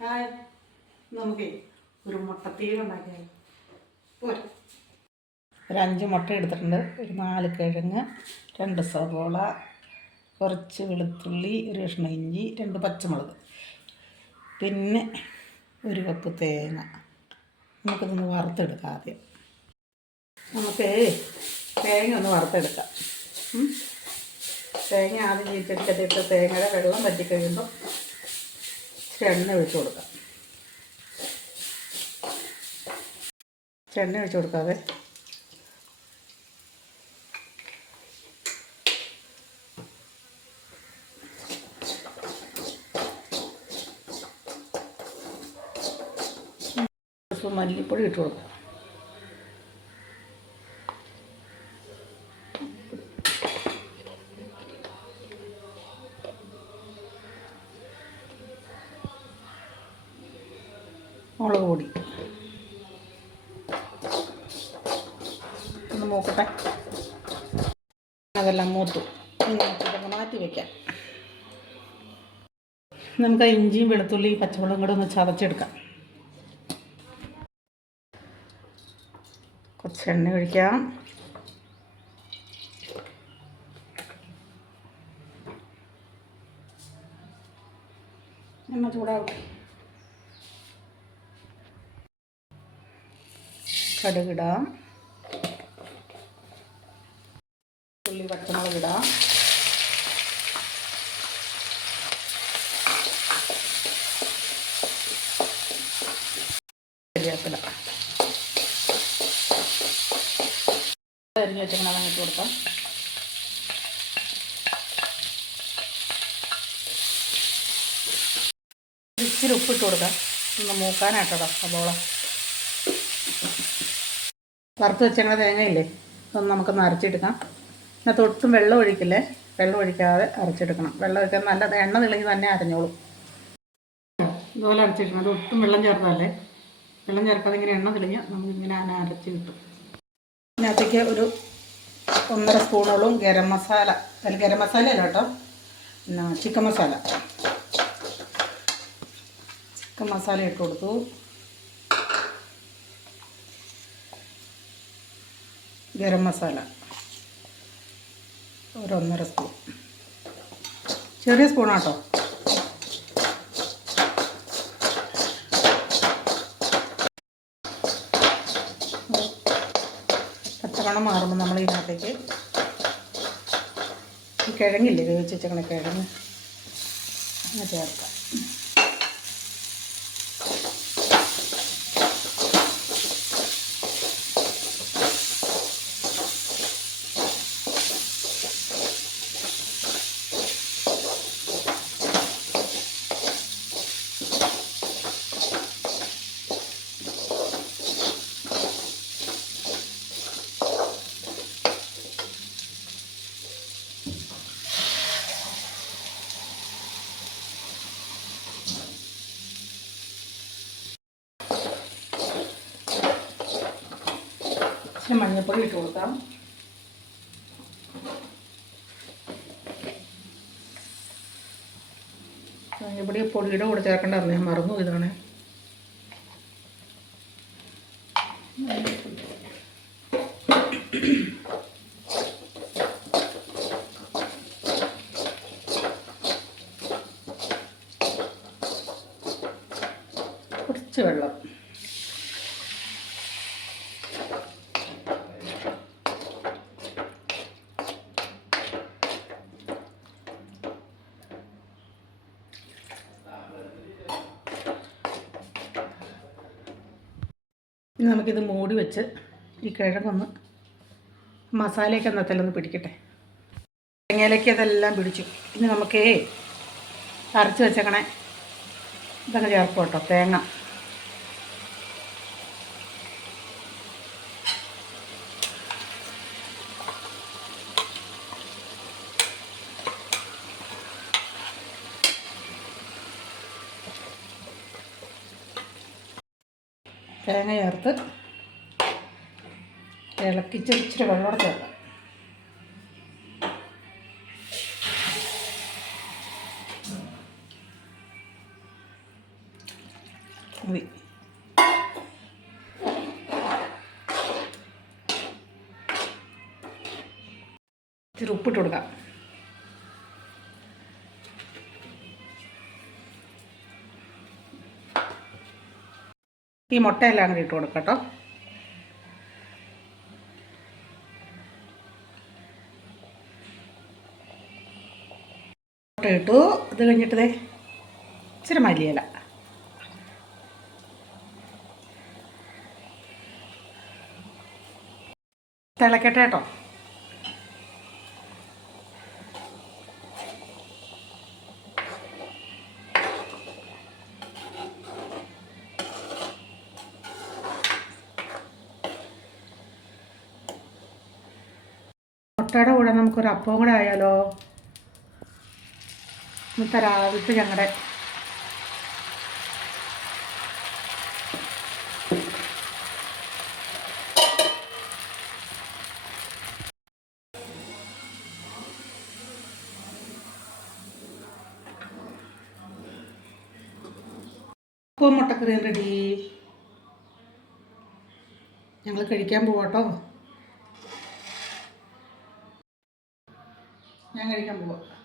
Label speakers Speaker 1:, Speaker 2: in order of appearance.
Speaker 1: Hi. നമുക്ക് ഒരു മുട്ടത്തീര് ഉണ്ടാക്കിയാൽ പോരെ. ഒരു അഞ്ച് മുട്ട എടുത്തിട്ടുണ്ട്. ഒരു നാല് കിഴങ്ങ് രണ്ട് സവോള കുറച്ച് വെളുത്തുള്ളി ഒരു കഷ്ണം ഇഞ്ചി രണ്ട് പച്ചമുളക്. പിന്നെ ഒരു കപ്പ് തേങ്ങ. നമുക്കിതൊന്ന് വറുത്തെടുക്കാം ആദ്യം. നമുക്ക് തേങ്ങ ഒന്ന് വറുത്തെടുക്കാം. തേങ്ങ ആദ്യം ചീറ്റെടുത്തിട്ട് തേങ്ങയുടെ വെള്ളം പറ്റി കഴിയുമ്പോൾ എണ്ണ ഒഴിച്ച് കൊടുക്കാം. ഇച്ചിരി എണ്ണ ഒഴിച്ച് കൊടുക്കാതെ മല്ലിപ്പൊടി ഇട്ട് കൊടുക്കാം. മുളക് പൊടി. ഒന്ന് മൂക്കട്ടെ. അതെല്ലാം മൂത്തു. നമുക്കിതൊന്ന് മാറ്റി വയ്ക്കാം നമുക്ക് ഇഞ്ചിയും വെളുത്തുള്ളിയും പച്ചമുളകും കൂടെ ഒന്ന് ചതച്ചെടുക്കാം. കുറച്ച് എണ്ണ ഒഴിക്കാം. എണ്ണ ചൂടാവും കടുകിടാം. ഉള്ളി പച്ചമുളകിടാം കരിവേപ്പില. അരിഞ്ഞ് വെച്ചിങ്ങനെ വാങ്ങിട്ട് കൊടുക്കാം. ഇച്ചിരി ഉപ്പിട്ട് കൊടുക്കാം. ഒന്ന് മൂക്കാനായിട്ടോ സബോള വറുത്ത് വെച്ചേക്കണ തേങ്ങയില്ലേ അതൊന്ന് നമുക്കൊന്ന് അരച്ചെടുക്കാം. എന്നിട്ട് ഒട്ടും വെള്ളം ഒഴിക്കില്ലേ വെള്ളം ഒഴിക്കാതെ അരച്ചെടുക്കണം. വെള്ളം ഒഴിക്കാൻ നല്ല എണ്ണ തെളിഞ്ഞ് തന്നെ അരഞ്ഞോളും. ഇതുപോലെ അരച്ചെടുക്കണം. അത് ഒട്ടും വെള്ളം ചേർത്തല്ലേ വെള്ളം ചേർക്കാതെ ഇങ്ങനെ എണ്ണ തെളിഞ്ഞ് നമുക്കിങ്ങനെ അന അരച്ച് കിട്ടും. ഇതിനകത്തേക്ക് ഒരു ഒന്നര സ്പൂണോളം ഗരം മസാല അതിൽ ഗരം മസാല അല്ല കേട്ടോ പിന്നെ ചിക്കൻ മസാല. ചിക്കൻ മസാല ഇട്ട് കൊടുത്തു. ഗരം മസാല. ഒരൊന്നര സ്പൂൺ ചെറിയ സ്പൂണാട്ടോ പച്ചമണം മാറുമ്പോൾ നമ്മൾ ഇതിനകത്തേക്ക് കിഴങ്ങില്ലേ വേവിച്ച് വെച്ചേക്കണ കിഴങ്ങ് ചേർക്കാം. ഇച്ചിരി മഞ്ഞൾപ്പൊടി ഇട്ട് കൊടുക്കാം. മഞ്ഞൾപ്പൊടി പൊടിയുടെ കൂടെ ചേർക്കേണ്ടതാണ് ഞാൻ മറന്നു ഇതാണ് കുറച്ച് വെള്ളം. ഇനി നമുക്കിത് മൂടി വെച്ച് ഈ കിഴങ്ങൊന്ന് മസാലയൊക്കെ എന്നത്തിലൊന്ന് പിടിക്കട്ടെ. തേങ്ങയിലേക്ക് അതെല്ലാം പിടിച്ചു. ഇനി നമുക്ക് അരച്ച് വെച്ചേക്കണേ. ഇതങ്ങ് ചേർക്കും കേട്ടോ തേങ്ങ. തേങ്ങ ചേർത്ത് ഇളക്കിച്ച് ഇച്ചിരി വെള്ളം ചേർക്കാം. മതി ഇച്ചിരി ഉപ്പിട്ട് കൊടുക്കാം. ഈ മുട്ടയെല്ലാം കൂടി ഇട്ട് കൊടുക്കട്ടോ കേട്ടോ. മുട്ട ഇട്ടു. ഇത് കഴിഞ്ഞിട്ട് ദേ ഇച്ചിരി മല്ലിയില. തിളക്കട്ടെ കേട്ടോ. മുട്ടയുടെ കൂടെ നമുക്കൊരു അപ്പവും കൂടെ ആയാലോ? ഇന്നത്തെ ഞങ്ങളുടെ മുട്ടക്കറിയും റെഡി. ഞങ്ങൾ കഴിക്കാൻ പോവാട്ടോ. ഞാൻ കഴിക്കാൻ പോവാം.